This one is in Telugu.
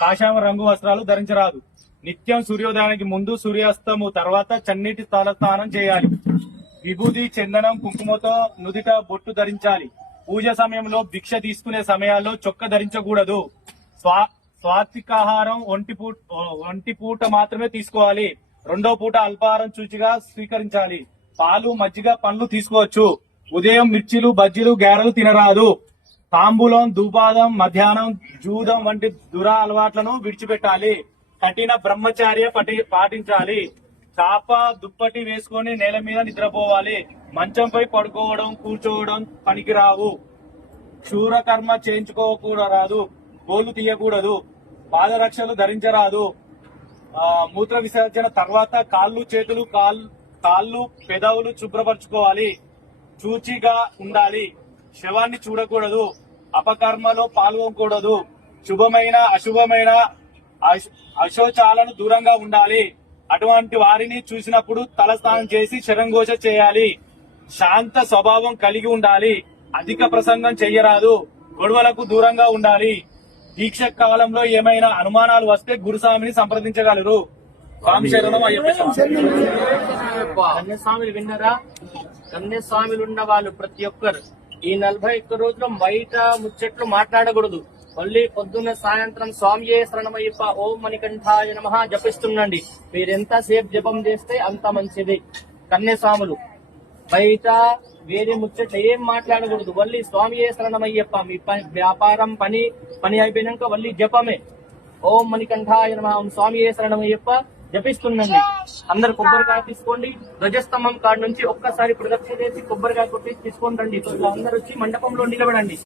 కాషాయం రంగు వస్త్రాలు ధరించరాదు. నిత్యం సూర్యోదయానికి ముందు, సూర్యాస్తము తర్వాత చన్నీటి తలస్నానం చేయాలి. విభూది, చందనం, కుంకుమతో నుదిట బొట్టు ధరించాలి. పూజ సమయంలో భిక్ష తీసుకునే సమయాల్లో చొక్క ధరించకూడదు. స్వాత్వికాహారం ఒంటి పూట మాత్రమే తీసుకోవాలి. రెండో పూట అల్పాహారం చూచిగా స్వీకరించాలి. పాలు, మజ్జిగ, పండ్లు తీసుకోవచ్చు. ఉదయం మిర్చిలు, బజ్జీలు, గారెలు తినరాదు. తాంబూలం, ధూపాదం, మధ్యాహ్నం జూదం వంటి దురా అలవాట్లను విడిచిపెట్టాలి. కఠిన బ్రహ్మచార్య పాటించాలి. చాప, దుప్పటి వేసుకొని నేల మీద నిద్రపోవాలి. మంచంపై పడుకోవడం, కూర్చోవడం పనికిరావు. శూరకర్మ చేయించుకోకూడదు. గోళ్లు తీయకూడదు. పాదరక్షలు ధరించరాదు. మూత్ర విసర్జన తర్వాత కాళ్ళు, చేతులు, కాళ్ళు, పెదవులు శుభ్రపరచుకోవాలి. చూచిగా ఉండాలి. శవాన్ని చూడకూడదు. అపకర్మలో పాల్గొనకూడదు. శుభమైన అశుభమైన అశోచాలను దూరంగా ఉండాలి. అటువంటి వారిని చూసినప్పుడు తలస్నానం చేసి శరంఘోష చేయాలి. శాంత స్వభావం కలిగి ఉండాలి. అధిక ప్రసంగం చెయ్యరాదు. గొడవలకు దూరంగా ఉండాలి. దీక్ష కాలంలో ఏమైనా అనుమానాలు వస్తే గురుస్వామిని సంప్రదించగలరు. స్వామి శరణం అయ్యప్ప. కన్యస్వామిలు విన్నారా? కన్యస్వామిలు ఉన్న వాళ్ళు ప్రతి ఒక్కరు ఈ 41 రోజులు బయట ముచ్చట్లు మాట్లాడకూడదు. మళ్ళీ పొద్దున్న సాయంత్రం స్వామియే శరణమయ్యప్ప, ఓం మణికంఠాయ నమః జపిస్తుండండి. మీరెంత సేపు జపం చేస్తే అంత మంచిది. కన్యస్వాములు బయట వేరే ముచ్చట్లు ఏం మాట్లాడకూడదు. మళ్ళీ స్వామియే శరణమయ్యప్ప. మీ వ్యాపారం పని అయిపోయినాక మళ్ళీ జపమే. ఓం మణికంఠాయ నమః, ఓం స్వామియే శరణమయ్యప్ప జపిస్తుండండి. అందరు కొబ్బరికాయ తీసుకోండి. ధ్వజస్తంభం కాడ నుంచి ఒక్కసారి ప్రదక్షిణ చేసి కొబ్బరికాయ కొట్టి తీసుకొని రండి. అందరు వచ్చి మండపంలో నిలబడండి.